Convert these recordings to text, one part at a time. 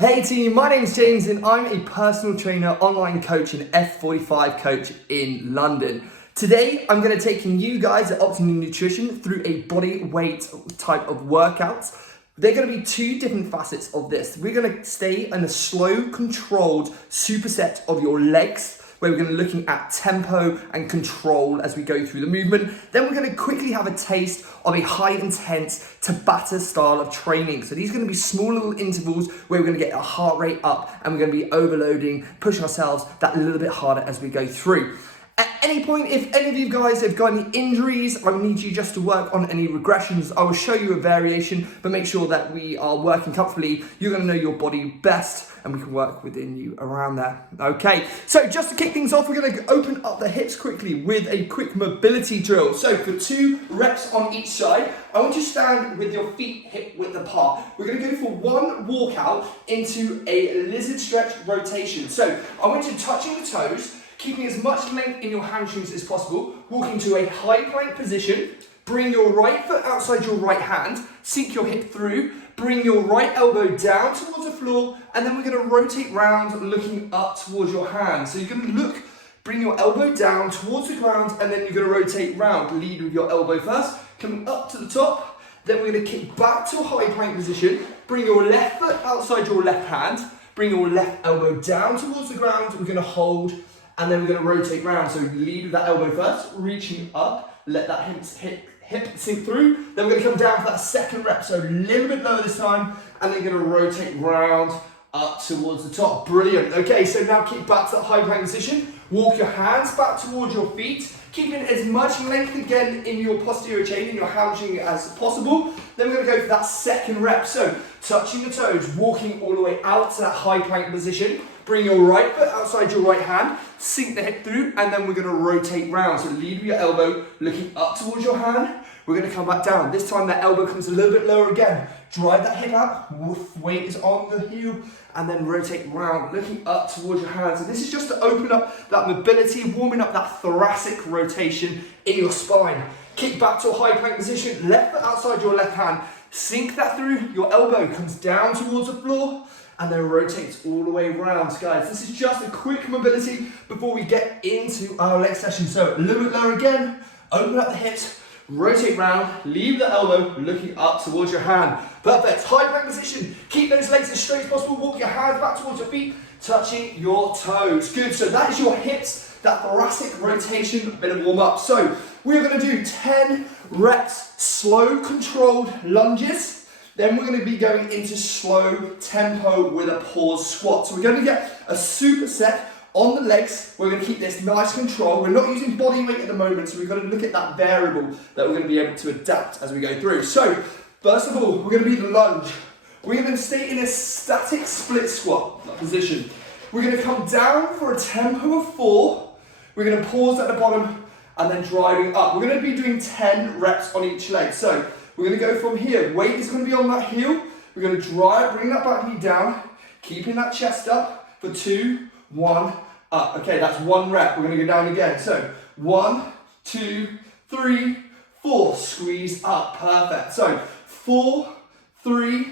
Hey team, my name's James and I'm a personal trainer, online coach and F45 coach in London. Today, I'm going to take you guys at Optimum Nutrition through a body weight type of workouts. They're going to be two different facets of this. We're going to stay in a slow, controlled superset of your legs, where we're going to be looking at tempo and control as we go through the movement. Then we're going to quickly have a taste of a high intense Tabata style of training. So these are going to be small little intervals where we're going to get our heart rate up and we're going to be overloading, pushing ourselves that little bit harder as we go through. At any point, if any of you guys have got any injuries, I need you just to work on any regressions. I will show you a variation, but make sure that we are working comfortably. You're going to know your body best and we can work within you around there. Okay, so just to kick things off, we're going to open up the hips quickly with a quick mobility drill. So for 2 reps on each side, I want you to stand with your feet hip width apart. We're going to go for 1 walkout into a lizard stretch rotation. So I want you touching the toes, keeping as much length in your hamstrings as possible, walking to a high plank position, bring your right foot outside your right hand, sink your hip through, bring your right elbow down towards the floor, and then we're going to rotate round looking up towards your hand. So you're going to look, bring your elbow down towards the ground, and then you're going to rotate round. Lead with your elbow first, coming up to the top, then we're going to kick back to a high plank position, bring your left foot outside your left hand, bring your left elbow down towards the ground, we're going to hold, and then we're going to rotate round. So lead with that elbow first, reaching up, let that hip sink through. Then we're going to come down for that second rep, so a little bit lower this time, and then you're going to rotate round up towards the top. Brilliant. Okay, so now kick back to that high plank position. Walk your hands back towards your feet, keeping as much length again in your posterior chain, in your hamstring as possible. Then we're going to go for that second rep. So touching the toes, walking all the way out to that high plank position. Bring your right foot outside your right hand, sink the hip through, and then we're going to rotate round. So lead with your elbow, looking up towards your hand. We're going to come back down. This time that elbow comes a little bit lower again. Drive that hip out, weight is on the heel, and then rotate round, looking up towards your hand. So this is just to open up that mobility, warming up that thoracic rotation in your spine. Kick back to a high plank position, left foot outside your left hand, sink that through, your elbow comes down towards the floor, and then rotates all the way around. Guys, this is just a quick mobility before we get into our leg session. So a little bit lower again, open up the hips, rotate round, leave the elbow looking up towards your hand. Perfect, high plank position. Keep those legs as straight as possible, walk your hands back towards your feet, touching your toes. Good, so that is your hips, that thoracic rotation, a bit of warm up. So we're gonna do 10 reps, slow controlled lunges. Then we're going to be going into slow tempo with a pause squat. So we're going to get a superset on the legs. We're going to keep this nice control. We're not using body weight at the moment, so we've got to look at that variable that we're going to be able to adapt as we go through. So first of all, we're going to be the lunge. We're going to stay in a static split squat position. We're going to come down for a tempo of 4. We're going to pause at the bottom and then driving up. We're going to be doing 10 reps on each leg. So we're going to go from here. Weight is going to be on that heel. We're going to drive, bring that back knee down, keeping that chest up for 2, 1, up. Okay, that's 1 rep. We're going to go down again. So 1, 2, 3, 4. Squeeze up. Perfect. So 4, 3,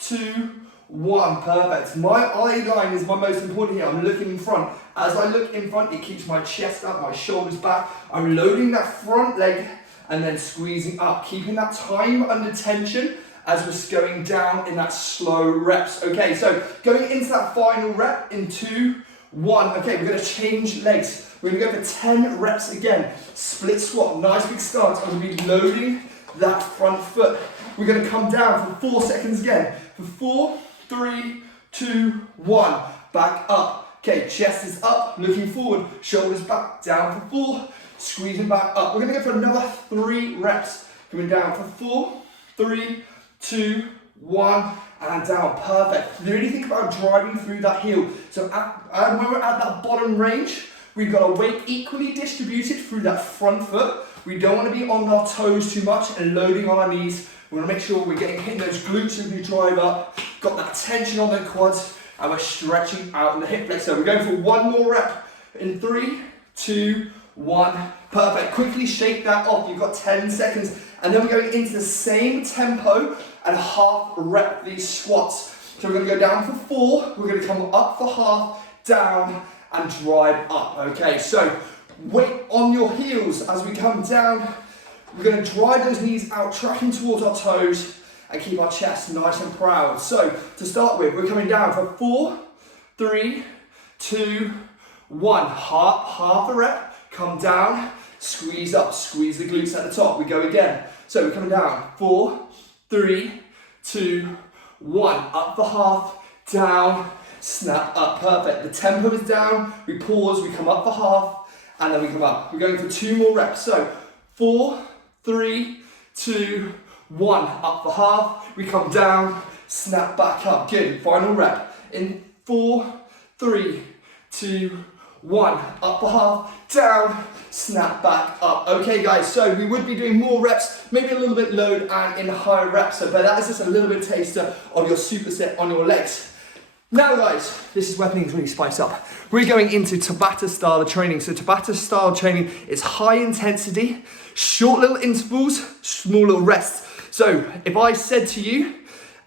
2, 1. Perfect. My eye line is my most important here. I'm looking in front. As I look in front, it keeps my chest up, my shoulders back. I'm loading that front leg and then squeezing up, keeping that time under tension as we're going down in that slow reps. Okay, so going into that final rep in 2, 1. Okay, we're gonna change legs. We're gonna go for 10 reps again. Split squat, nice big stance. I'm gonna be loading that front foot. We're gonna come down for 4 seconds again. For 4, 3, 2, 1. Back up. Okay, chest is up, looking forward, shoulders back, down for 4. Squeezing back up. We're going to go for another 3 reps. Coming down for 4, 3, 2, 1, and down. Perfect. Really think about driving through that heel. So when we're at that bottom range, we've got our weight equally distributed through that front foot. We don't want to be on our toes too much and loading on our knees. We want to make sure we're hitting those glutes as we drive up. Got that tension on the quads, and we're stretching out in the hip flexor. We're going for 1 more rep in 3, 2, 1. Perfect. Quickly shake that off. You've got 10 seconds. And then we're going into the same tempo and half rep these squats. So we're going to go down for 4, we're going to come up for half, down, and drive up. Okay, so weight on your heels as we come down. We're going to drive those knees out, tracking towards our toes, and keep our chest nice and proud. So to start with, we're coming down for 4, 3, 2, 1. Half a rep, come down, squeeze up, squeeze the glutes at the top. We go again. So we're coming down, 4, 3, 2, 1. Up for half, down, snap up. Perfect. The tempo is down. We pause, we come up for half, and then we come up. We're going for 2 more reps. So 4, 3, 2, 1. Up for half. We come down, snap back up. Good. Final rep. In 4, 3, 2, 1. Up for half, down, snap back up. Okay guys, so we would be doing more reps, maybe a little bit load and in higher reps, but that is just a little bit taster of your superset on your legs. Now guys, this is where things really spice up. We're going into Tabata style of training. So Tabata style training is high intensity, short little intervals, small little rests. So if I said to you,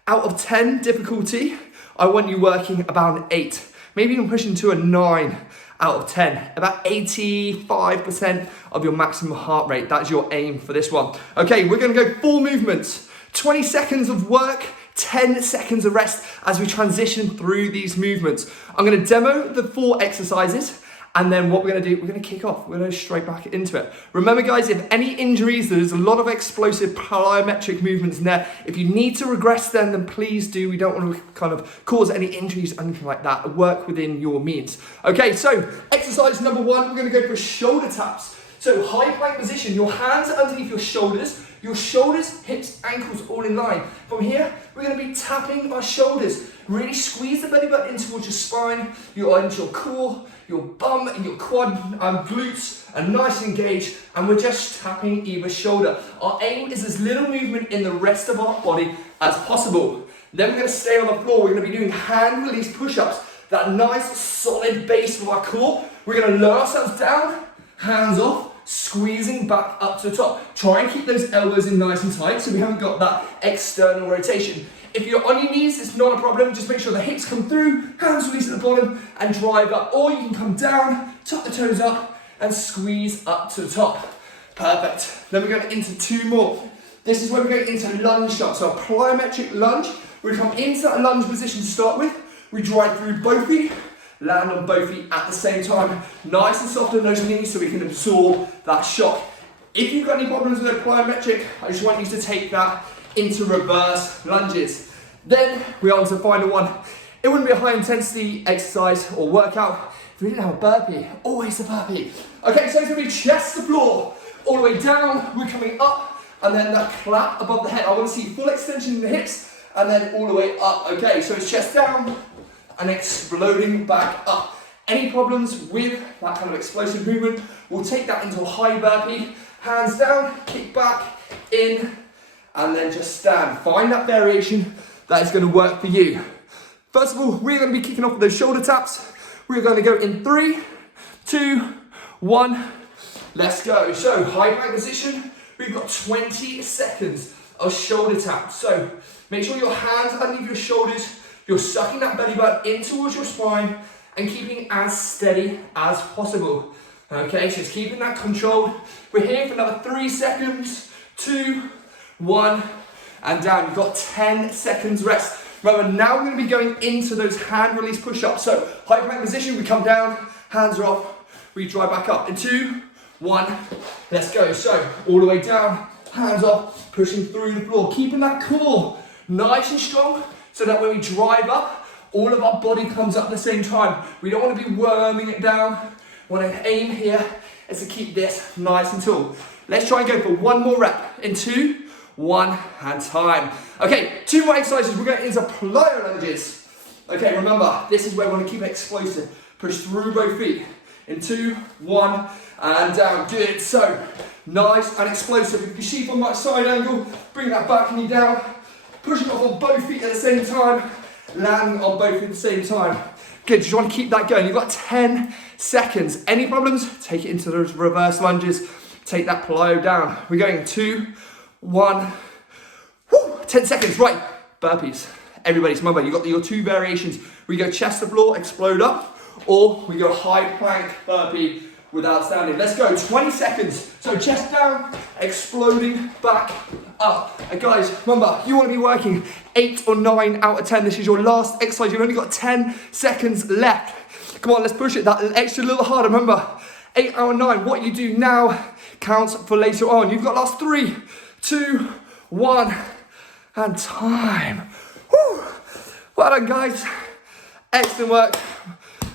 out of 10 difficulty, I want you working about an 8, maybe even pushing to a 9 out of 10. About 85% of your maximum heart rate. That's your aim for this one. Okay, we're gonna go 4 movements, 20 seconds of work, 10 seconds of rest as we transition through these movements. I'm gonna demo the 4 exercises, and then what we're gonna do, we're gonna kick off. We're gonna go straight back into it. Remember guys, if any injuries, there's a lot of explosive plyometric movements in there. If you need to regress them, then please do. We don't want to kind of cause any injuries or anything like that. Work within your means. Okay, so exercise number 1, we're gonna go for shoulder taps. So high plank position, your hands are underneath your shoulders, hips, ankles all in line. From here, we're gonna be tapping our shoulders. Really squeeze the belly button in towards your spine, into your core, your bum and your quad glutes are nice and engaged, and we're just tapping either shoulder. Our aim is as little movement in the rest of our body as possible. Then we're gonna stay on the floor. We're gonna be doing hand release push-ups. That nice solid base for our core. We're gonna lower ourselves down, hands off, squeezing back up to the top. Try and keep those elbows in nice and tight so we haven't got that external rotation. If you're on your knees, it's not a problem. Just make sure the hips come through, hands release at the bottom and drive up. Or you can come down, tuck the toes up and squeeze up to the top. Perfect. Then we're going into 2 more. This is where we're going into lunge shots. So a plyometric lunge. We come into that lunge position to start with. We drive through both feet, land on both feet at the same time. Nice and soft on those knees so we can absorb that shock. If you've got any problems with a plyometric, I just want you to take that into reverse lunges. Then we're on to the final one. It wouldn't be a high intensity exercise or workout if we didn't have a burpee. Always a burpee. Okay, so it's gonna be chest to floor, all the way down, we're coming up, and then that clap above the head. I wanna see full extension in the hips, and then all the way up. Okay, so it's chest down, and exploding back up. Any problems with that kind of explosive movement, we'll take that into a high burpee. Hands down, kick back, in, and then just stand. Find that variation that is going to work for you. First of all, we're going to be kicking off with those shoulder taps. We're going to go in 3, 2, 1. Let's go. So high plank position. We've got 20 seconds of shoulder taps. So make sure your hands are underneath your shoulders. You're sucking that belly button in towards your spine and keeping as steady as possible. Okay, so it's keeping that controlled. We're here for another 3 seconds. 2, 1, and down. You've got 10 seconds rest. Remember, now we're going to be going into those hand release push-ups. So high plank position, we come down, hands are off, we drive back up. In 2, 1, let's go. So all the way down, hands off, pushing through the floor, keeping that core nice and strong so that when we drive up, all of our body comes up at the same time. We don't want to be worming it down. What I aim here is to keep this nice and tall. Let's try and go for 1 more rep. In 2, 1, and time. Okay, 2 more exercises. We're going into plyo lunges. Okay, remember, this is where we want to keep it explosive. Push through both feet. In 2, 1, and down. Good. So, nice and explosive. If you see from that side angle, bring that back knee down. Pushing off on both feet at the same time. Landing on both feet at the same time. Good, just want to keep that going. You've got 10 seconds. Any problems? Take it into those reverse lunges. Take that plyo down. We're going 2, 1, woo, 10 seconds. Right, burpees. everybody. So remember, you've got your two variations. We go chest to floor, explode up, or we go high plank burpee without standing. Let's go, 20 seconds. So chest down, exploding back up. And guys, remember, you want to be working 8 or 9 out of 10. This is your last exercise. You've only got 10 seconds left. Come on, let's push it that extra little harder. Remember, 8 out of 9. What you do now counts for later on. You've got last 3, 2, 1, and time. Woo. Well done, guys. Excellent work.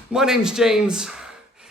My name's James.